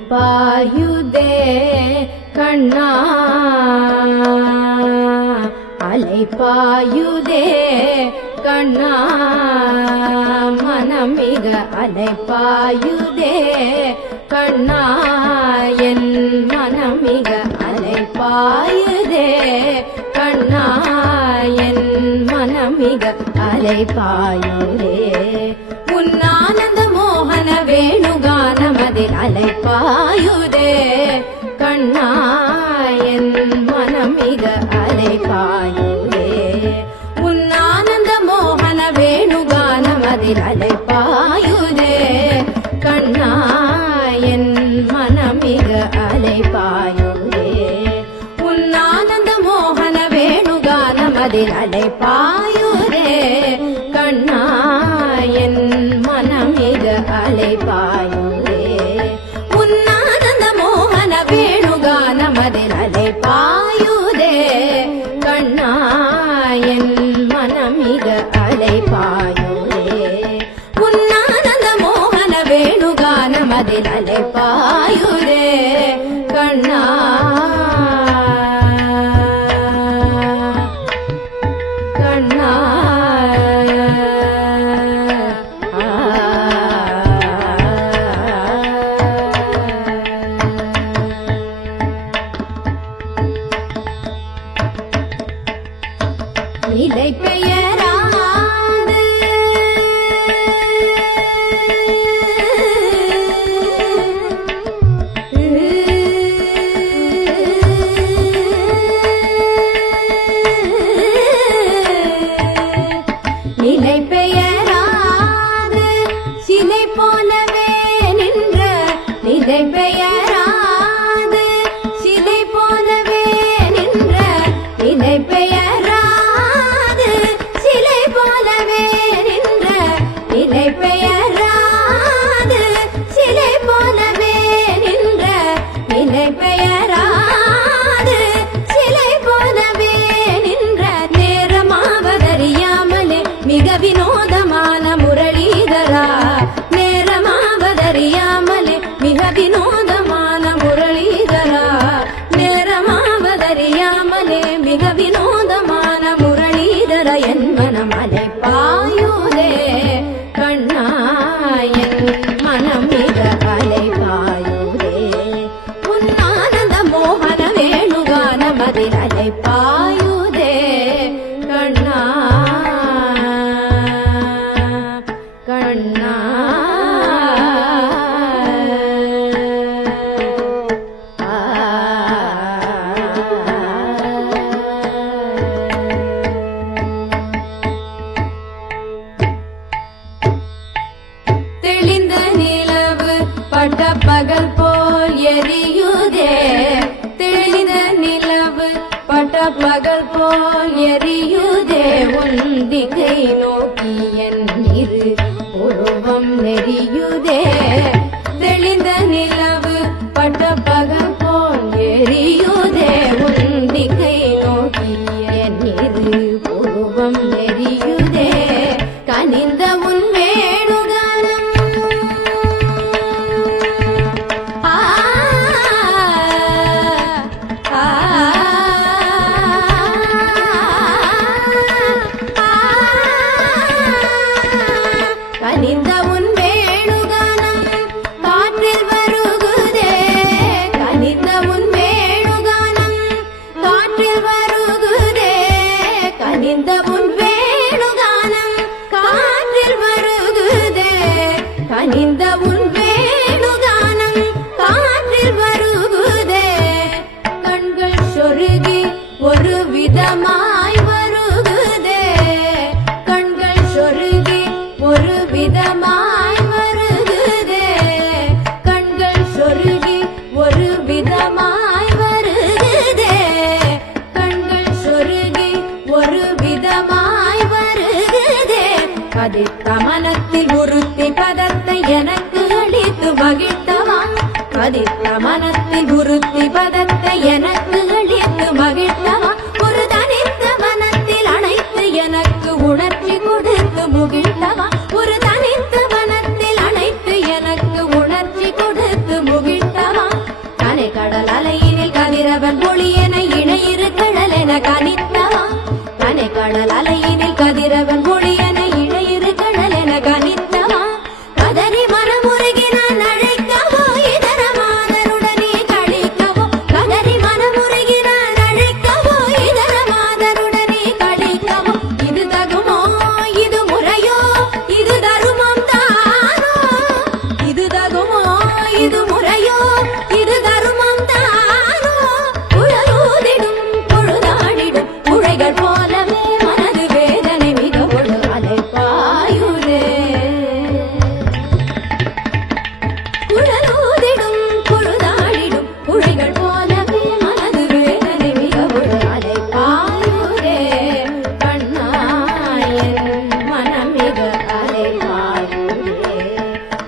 அலைபாயுதே கண்ணா அலைபாயுதே கண்ணா மனமிக அலைபாயுதே கண்ணா என் மனமிக அலைபாயுதே கண்ணா என் மனமிக அலைபாயுதே உன்னானந்த மோகன வேணுகானமதில் அலைபாயுதே கண்ணா என் மனமிக அலைபாயுதே உன்னானந்த மோகன வேணுகானமதில் அலைபாயுதே கண்ணா என் மனமிக அலைபாயுதே உன்னானந்த மோகன வேணுகானமதில் அலைபாயுதே கண்ணா என் மனமிக அலைபாயுதே உன்னானந்த மோகன வேணுகானமதில் அலைபாயுதே கண்ணா என் மனமிக அலைபாயுதே உன்னானந்த மோகன வேணுகானமதில் அலைபாயுதே கண்ணா கண்ணா நிலை பெயராது வினோதமான முரளிதரா நேரமாவதறியாமலே மிக வினோதமான முரளிதர என் மனம் அலைபாயுதே கண்ணா என் மனம் மிக அலைபாயுதே உன் ஆனந்த மோகன வேணுகானமதில் அலைபாயுதே கண்ணா கண்ணா தெளிந்த நிலவு பட்ட பகல் போல் எரியுதே தெளிந்த நிலவு பட்ட பகல் போல் எரியுதே உன் திக்கை நோக்கி என் இரு உருவம் நெறியுதே தெளிந்த நிலவு பட்ட பகல் போல் எரியுதே உன் திக்கை நோக்கி என் இரு உருவம் நெறியுதே கனிந்த உன் வேணுகானம் கனிந்த உன் வேணுகானம் காற்றில் வருகுதே கனிந்த உன் வேணுகானம் காற்றில் வருகுதே கனிந்த உன் வேணுகானம் காற்றில் வருகுதே கனிந்த உன் வேணுகானம் காற்றில் வருகுதே கண்கள் சொருகி ஒரு விதமாய் வருகுதே கண்கள் சொருகி ஒரு விதமாய் வருகுதே கண்கள் சொருகி ஒரு விதமாய் வருகுதே கண்கள் சொருகி ஒரு விதமாய் வருகுதே பதித்த மனத்தில் உறுத்தி பதத்தை எனக்கு அளித்து மகிழ்த்தவா பதித்த மனத்தில் உறுத்தி பதத்தை எனக்கு அளித்து மகிழ்த்தவா ஒரு தனித்த மனத்தில் அனைத்து எனக்கு உணர்ச்சி கொடுத்து முகிழ்த்தவா ஒரு தனித்த மனத்தில் அனைத்து எனக்கு உணர்ச்சி கொடுத்து முகிழ்த்தவா கனை கடல் அலையினில் கதிரவன் ஒளியென இணையிரு கடல் என கனித்தவா கனை கடல் அலையினில் கதிரவன் ஒளியென இணையிரு கடல் என கனித்தவா கதறி மனமுருகி நான் அழைக்கவோ இதர மாதருடனே கழிக்கவோ கதறி மனமுருகி நான் அழைக்கவோ இதர மாதருடனே கழிக்கவோ இது தகுமோ இது முறையோ இது தருமம் தானோ இது தகுமோ இது முறையோ இது தருமம் தானோ உழலூதிடும் பொழுதாடிடும் உழைகள் போலவே மனது வேதனை மிக பொழு அலைபாயுதே உழலூதிடும் பொழுதாடிடும் உழைகள் போலவே மனது வேதனை மிக பொழு அலைபாயுதே கண்ணா என் மனம் மிக அலைபாயுதே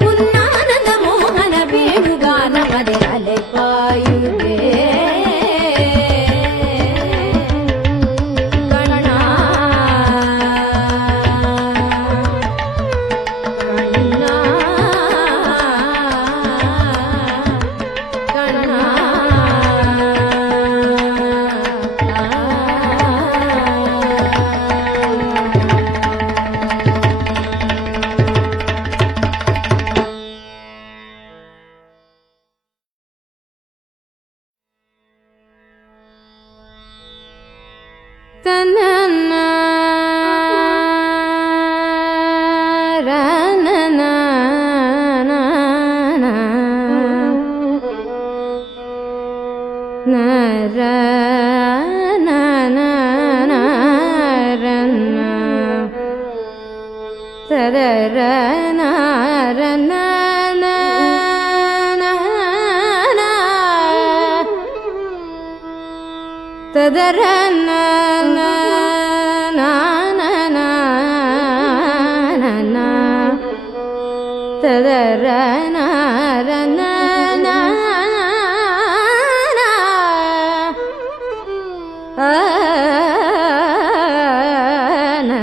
உன் ஆனந்த மோகன வேணுகானமதில் அலைபாயுதே கண்ணா கண்ணா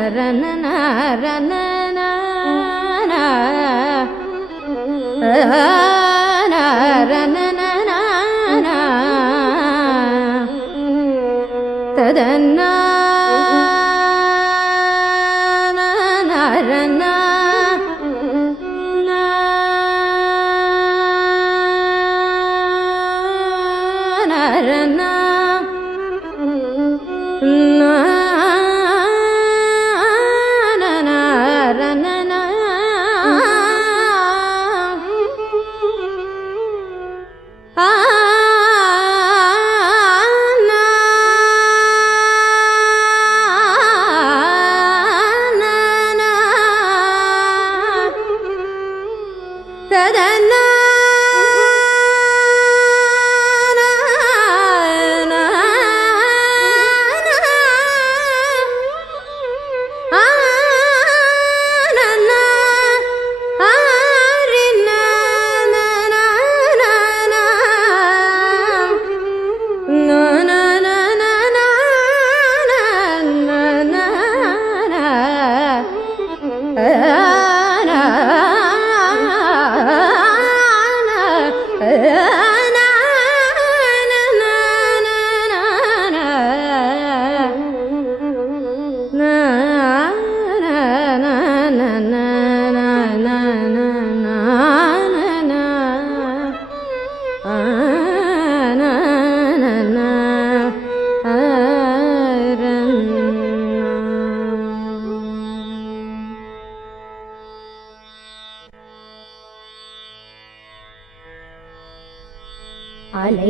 தன்னன்னா ரனனா ததன்னா நரனா நரனா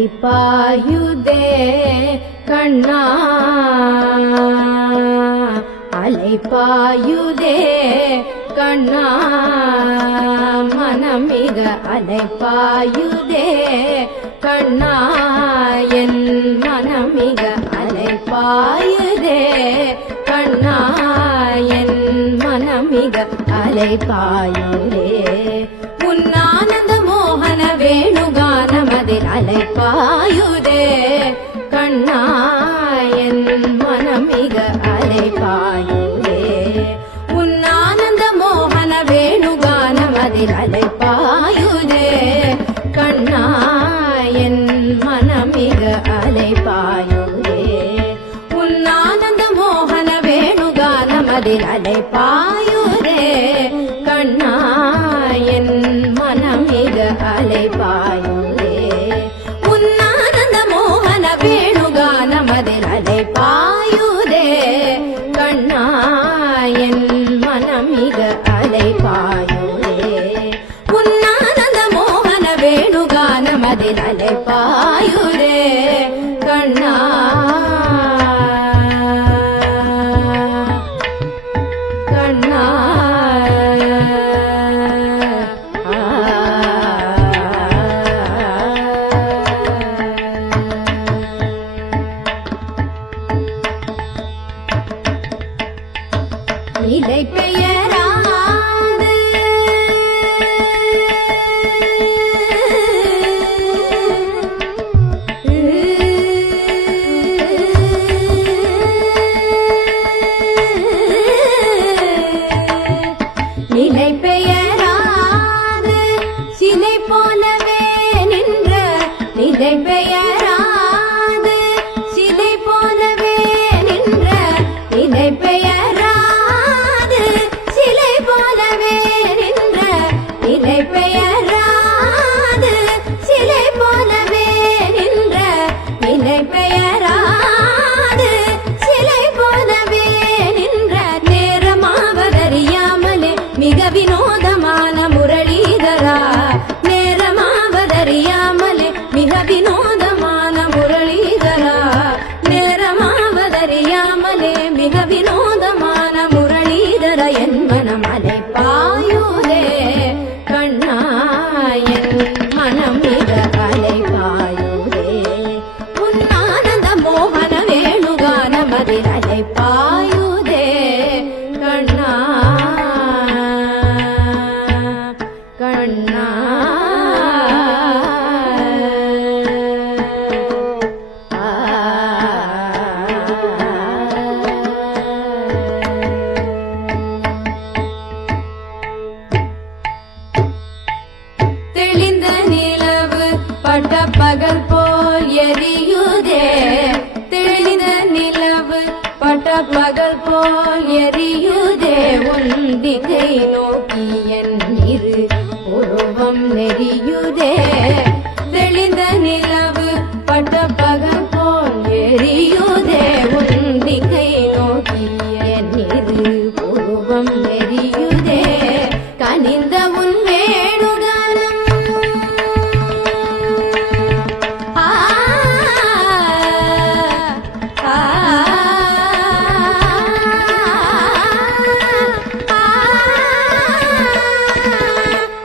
அலைபாயுதே கண்ணா அலைபாயுதே கண்ணா மனமிக அலைபாயுதே கண்ணா என் மனமிக அலைபாயுதே கண்ணா என் மனமிக அலைபாயுதே உன்னானந்த மோகன வேணுகானமதில் அலைபாயுதே கண்ணா என் மனமிக அலைபாயுதே உன்னானந்த மோகன வேணுகானமதில் அலைபாயுதே கண்ணா என் மனமிக அலைபாயுதே உன்னானந்த மோகன வேணுகானமதில் அலைபாயுதே கண்ணா என் மனமிக அலைபாயுதே உன்னானந்த மோகன வேணுகானமதில் அலைபாயுதே கண்ணா என் மனமிக அலைபாயுதே உன்னானந்த மோகன வேணுகானமதில் அலைபாயுதே கண்ணா கண்ணா நிலை பெயராது நிலை பெயராது சிலை போலவே நின்ற நிலை பெயராது சிலை போலவே நின்ற நிலை பெயராது சிலை போலவே நின்ற நிலை பெயராது சிலை போலவே நின்ற நிலை பெயராது சிலை போலவே நின்ற நேரமாவதறியாமலே மிக வினோதமான முரளிதரா நேரமாவதறியாமலே மிக வினோதமான முரளிதரா நேரமாவதறியாமலே மிக வினோதமான முரளிதர என் மனம் அலைபாயுதே கண்ணா என் மனம் மிக அலைபாயுதே உன்னானந்த மோகன வேணுகானமதில் அலைபாயுதே கண்ணா கண்ணா தெளிந்த நிலவு பட்ட பகல் போல் எரியுதே தெளிந்த நிலவு பகல் போல் எரியுதே உந்திகை நோக்கி என் இரு உருவம் நெறியுதே தெளிந்த நிலவு பட்ட பகல் போல் எரியுதே உந்திகை நோக்கி என் இரு உருவம் நெறியுதே கனிந்த உன் வேணுகானம்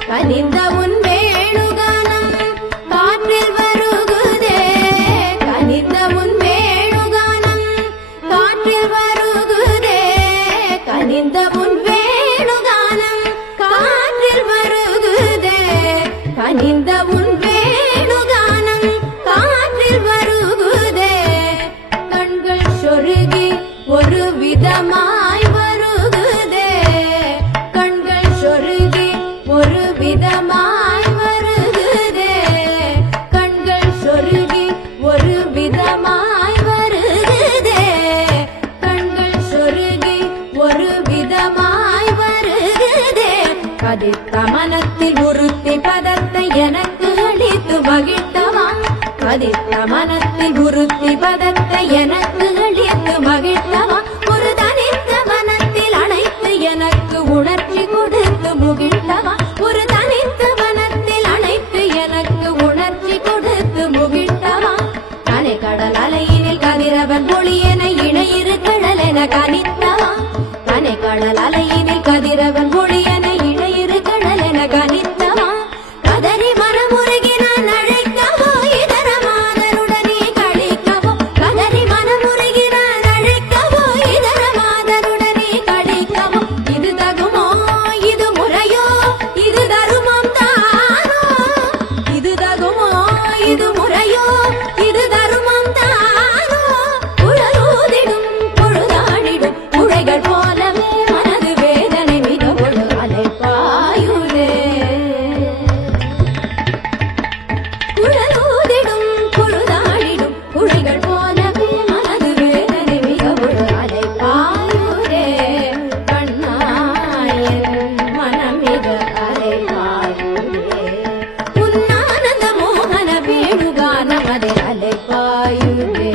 கனிந்த உன் வேணுகானம் காற்றில் வருகுதே கனிந்த உன் வேணுகானம் காற்றில் வருகுதே கனிந்த உன் வேணுகானம் காற்றில் வருகுதே கனிந்த உன் வேணுகானம் காற்றில் வருகுதே கண்கள் சொருகி ஒரு விதமாய் வருகுதே கண்கள் சொருகி ஒரு விதமாய் வருகுதே கண்கள் சொருகி ஒரு விதமாய் வருகுதே கண்கள் சொருகி ஒரு விதமாய் வருகுதே கதித்த மனத்தில் உறுத்தி பதத்தை எனக்கு அளித்து மகிழ்த்தவா கதித்த மனத்தில் உறுத்தி பதத்தை எனக்கு அளித்து மகிழ்த்தவா ஒரு தனித்த மனத்தில் அணைத்து எனக்கு உணர்ச்சி கொடுத்து முகிழ்த்தவா ஒரு தனித்த மனத்தில் அணைத்து எனக்கு உணர்ச்சி கொடுத்து முகிழ்த்தவா கனை கடல் அலையினில் கதிரவன் மொழி என இணையிரு கடல் என கனித்தவா கனை கடல் அலையினில் கதிரவன் மொழி என இணையிரு கடல் என கனித்தவா கதறி மனமுருகி நான் அழைக்கவோ இதர மாதருடனே கழிக்கவோ கதறி மனமுருகி நான் அழைக்கவோ இதர மாதருடனே கழிக்கவோ இது தகுமோ இது முறையோ இது தருமம் தானோ இது தகுமோ இது முறையோ இது தருமம் தானோ உழலூதிடும் பொழுதாடிடும் உழைகள் போலவே மனது வேதனை மிக பொழு அலைப்பாயுதே உழலூதிடும் பொழுதாடிடும் உழைகள் போலவே மனது வேதனை மிக பொழு அலைப்பாயுதே கண்ணாயன் மனம் மிக அலைப்பாயுதே உன்னானந்த மோகன வேணுகானம் அதில் அலைப்பாயுதே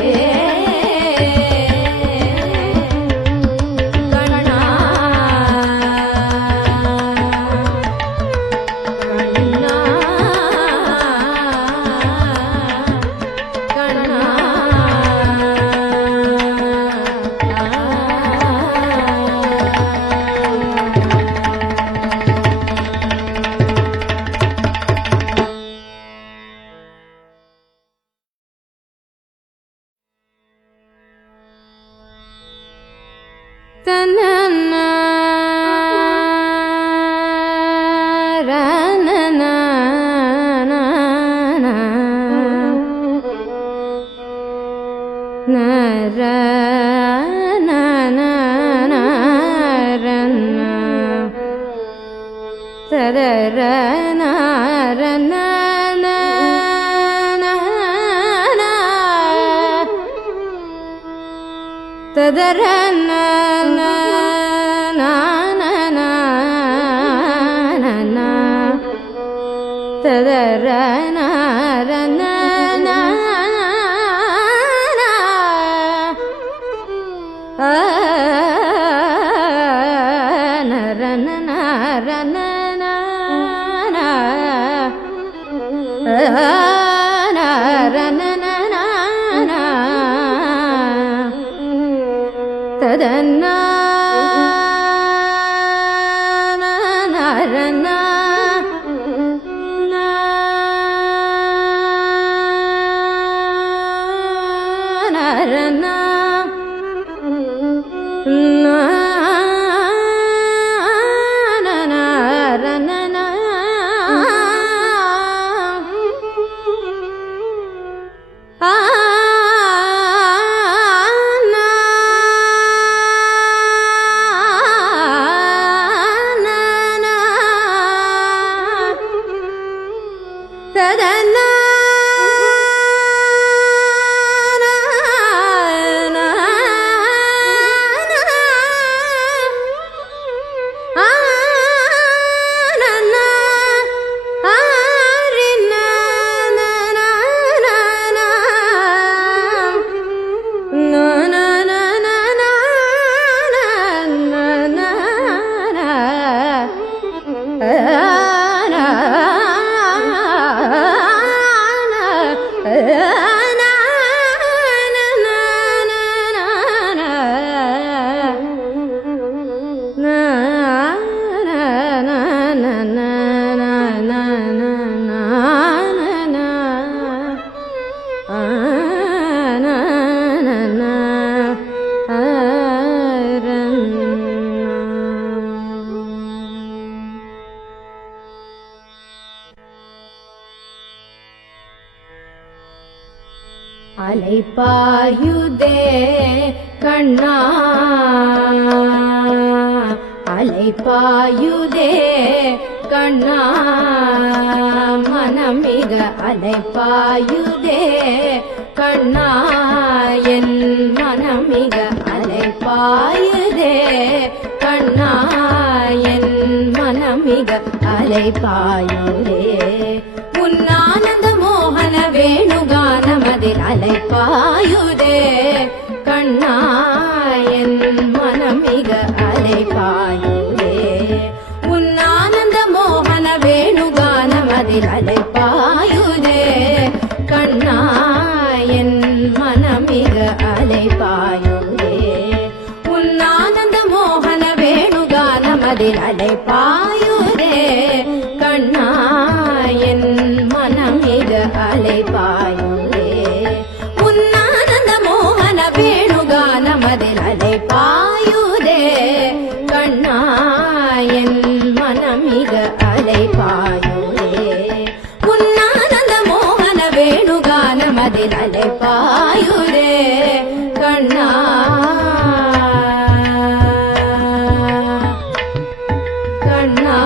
கண்ணா கண்ணா தன்னன்னா ரனனா அலைபாயுதே கண்ணா அலைபாயுதே கண்ணா மனமிக அலைபாயுதே கண்ணா என் மனமிக அலைபாயுதே கண்ணா என் மனமிக அலைபாயுதே உன்னானந்த மோகன வேணுகானமதில் அலைபாயுதே கண்ணா என் மனமிக அலைபாயுதே உன்னானந்த மோகன வேணுகானமதில் அலைபாயுதே கண்ணா என் மனமிக அலைபாயுதே உன்னானந்த மோகன வேணுகானமதில் அலைபாயுதே கண்ணா என் மனமிக அலைபாயுதே உன்னானந்த மோகன வேணுகானமதில் அலைபாயுதே கண்ணா என் மனமிக அலைபாயுதே உன்னானந்த மோகன வேணுகானமதில் அலைபாயுதே கண்ணா கண்ணா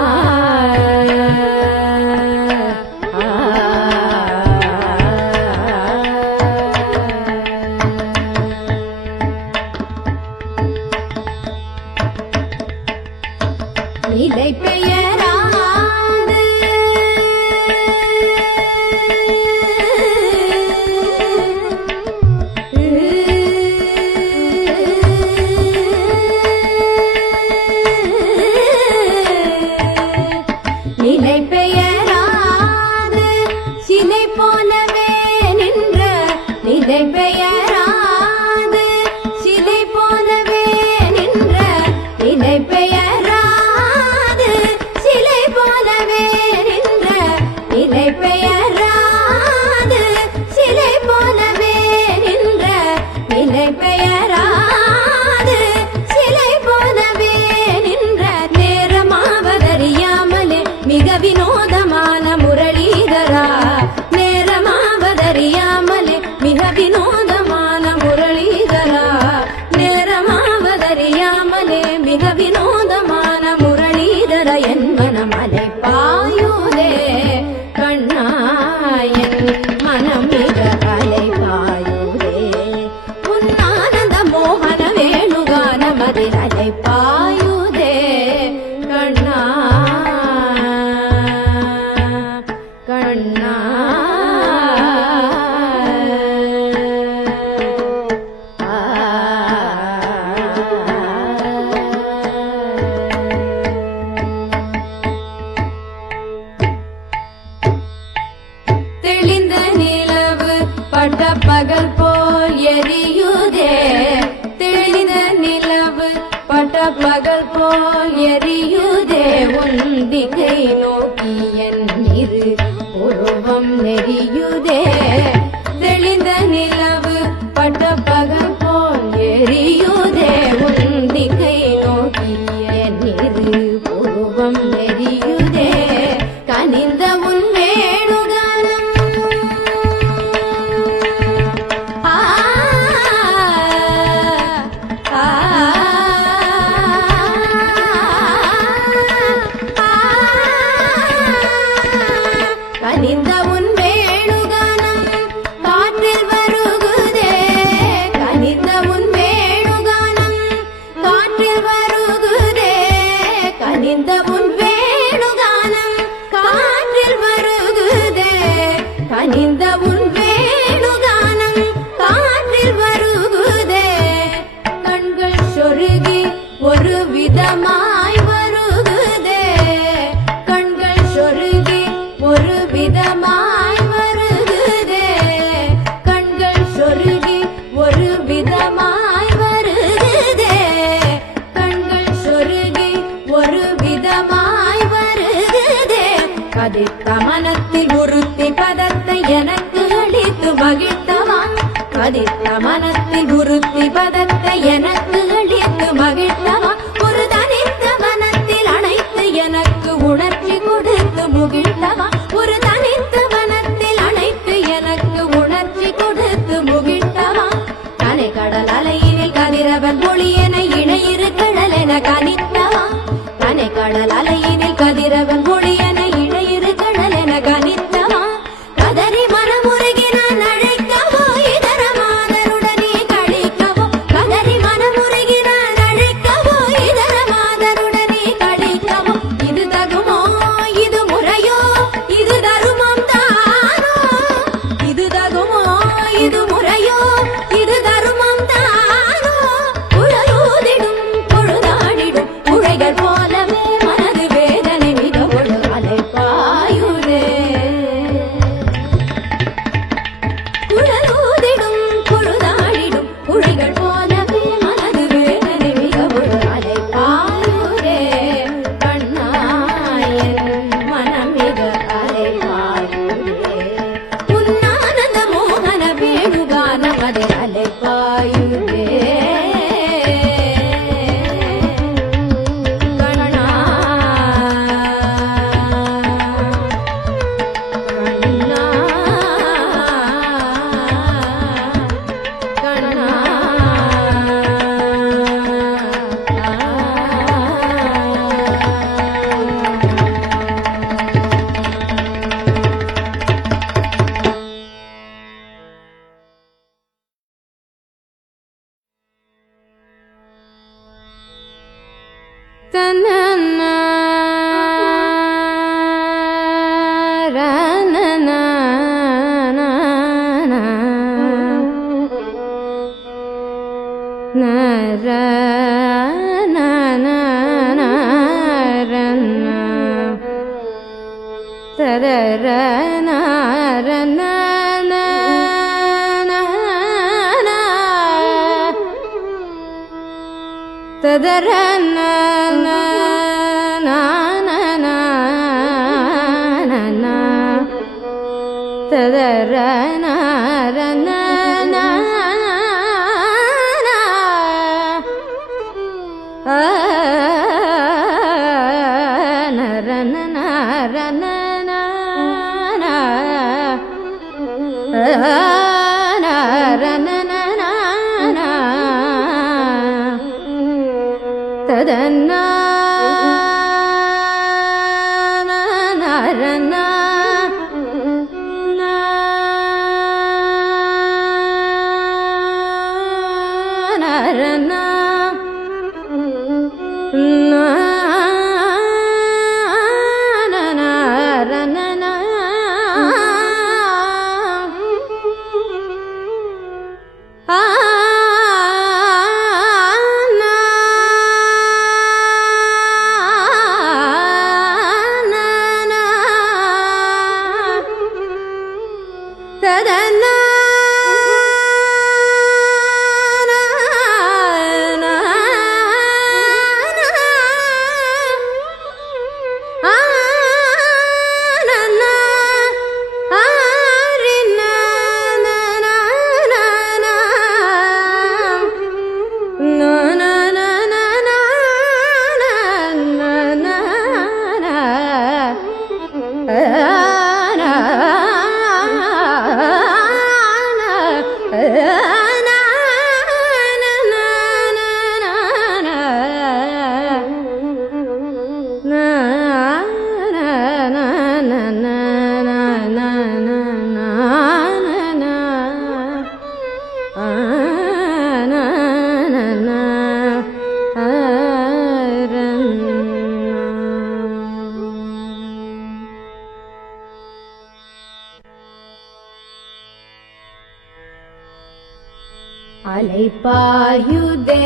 நிலை பெயராது நிலை பெயராது சிலை போலவே நின்ற நிலை பெயராது சிலை போலவே நின்ற நிலை பெயராது சிலை போலவே நின்ற நிலை பெயராது சிலை போலவே நின்ற நிலை பெயராது சிலை போலவே நின்ற நேரமாவதறியாமலே மிக வினோதமான முரளிதரா நேரமாவதறியாமலே மிக வினோதமான முரளிதரா நேரமாவதறியாமலே மிக வினோதமான முரளிதர என் மனம் அலைபாயுதே கண்ணா என் மனம் மிக அலைபாயுதே உன்னானந்த மோகன வேணுகானமதில் அலைபாயுதே கண்ணா கண்ணா தெளிந்த நிலவு பட்ட பகல் போல் எரியுதே தெளிந்த நிலவு பட்ட பகல் போல் எரியுதே உன் திசை நோக்கி என் இரு உருவம் நெறியுதே தெளிந்த நிலவு பட்ட பகல் போல் எரியுதே உன் திசை நோக்கி என் இரு உருவம் நெறியுதே கனிந்த உன் வேணுகானம் ஆ ஆ கனிந்த உன் வேணுகானம் பதித்த மனத்தில் உறுத்தி பதத்தை எனக்கு அழித்து மகிழ்த்தவா ஒரு தனித்த மனத்தில் அனைத்து எனக்கு உணர்ச்சி கொடுத்து முகிழ்த்தவா ஒரு தனித்த மனத்தில் அனைத்து எனக்கு உணர்ச்சி கொடுத்து முகிழ்த்தவா கனை கடல் அலையினில் கதிரவன் மொழியென இணையிரு கடல் என கனித்தவா கனை கடல் அலையினில் கதிரவன் மொழியென இணையிரு கடல் என கனித்தவா கதறி மனமுருகி நான் அழைக்கவோ இதர மாதருடனே கழிக்கவோ கதறி மனமுருகி நான் அழைக்கவோ இதர மாதருடனே கழிக்கவோ இது தகுமோ இது முறையோ இது தருமம் தானோ இது தகுமோ இது முறையோ இது தருமம் தானோ உழலூதிடும் பொழுதாடிடும் உழைகள் போலவே மனது வேதனை மிக ஒரு அலைப்பாயுதே உழலூதிடும் பொழுதாடிடும் உழைகள் போலவே மனது வேதனை மிக ஒரு அலைப்பாயுதே கண்ணாயன் மனம் மிக அலைப்பாயுதே உன்னானந்த மோகன வேணுகானம் அது அலைப்பாயுதே கண்ணா கண்ணா தன்னன்னா ரனனா அலைபாயுதே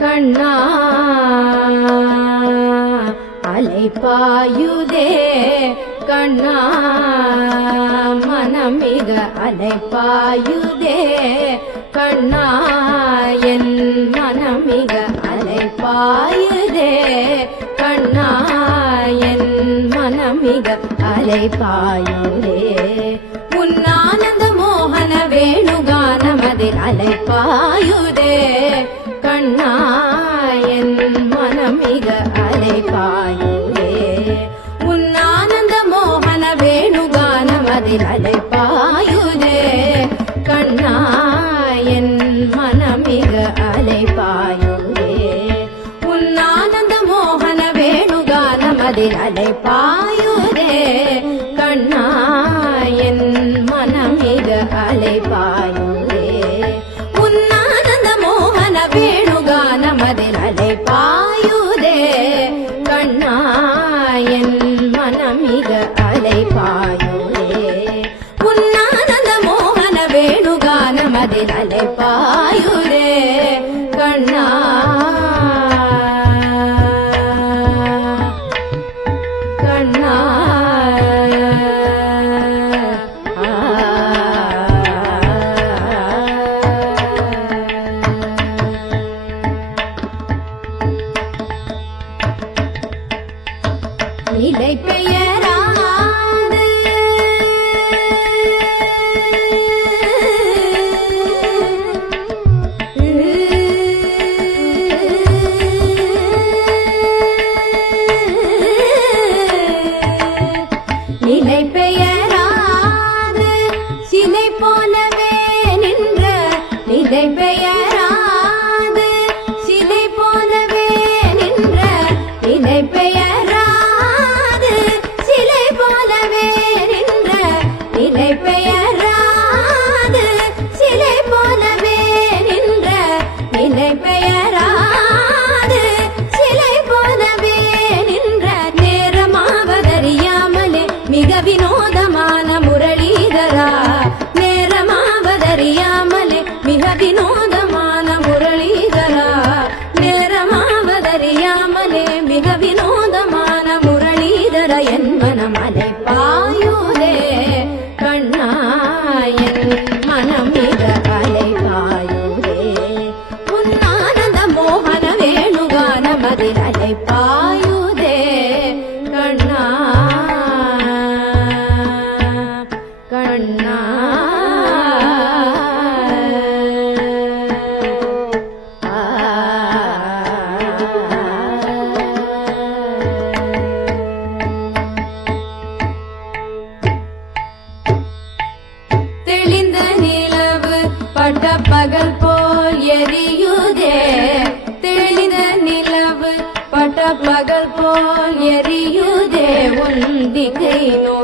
கண்ணா அலைபாயுதே கண்ணா மனமிக அலைபாயுதே கண்ணா என் மனமிக அலைபாயுதே கண்ணா என் மனமிக அலைபாயுதே உன்னானந்த மோகன வேணுகான மனமிக அலைப்பாயுதே கண்ணா என் மனமிக அலைப்பாயுதே உன்னானந்த மோகன வேணுகானமதில் அலைப்பாயுதே கண்ணா என் மனமிக அலைப்பாயுதே உன்னானந்த மோகன வேணுகானமதில் அலைப்பாயுதே கண்ணா என் மனமிக அலைப்பாயுதே உன்னானந்த மோகன வேணுகானமதில் அலைப்பாயுதே கண்ணா என் மனமிக அலைப்பாயுதே உன்னானந்த மோகன வேணுகானமதில் அலைப்பாயுதே கண்ணா கண்ணா நிலை பெயராது நிலை பெயராது சிலை போலவே நின்ற நிலை பெயராது சிலை போலவே நின்ற நிலை பெயராது சிலை போலவே நின்ற நிலை பெயராது சிலை போலவே நின்ற நிலை பெயராது சிலை போலவே நின்ற நேரமாவதறியாமலே மிக வினோதமான முரளிதரா நேரமாவதறியாமலே மிக வினோதமான முரளிதரா நேரமாவதறியாமலே மிக வினோதமான முரளிதர என் மனம் அலைப்பாயுதே கண்ணா என் மனமிக அலைப்பாயுதே உன்னானந்த மோகன வேணுகானமதில் அலைப்பாயுதே கண்ணா கண்ணா தெளிந்த நிலவு பட்ட பகல் போல் எரியுதே தெளிந்த நிலவு பட்ட பகல் போல் எரியுதே உன் திகை நோக்கி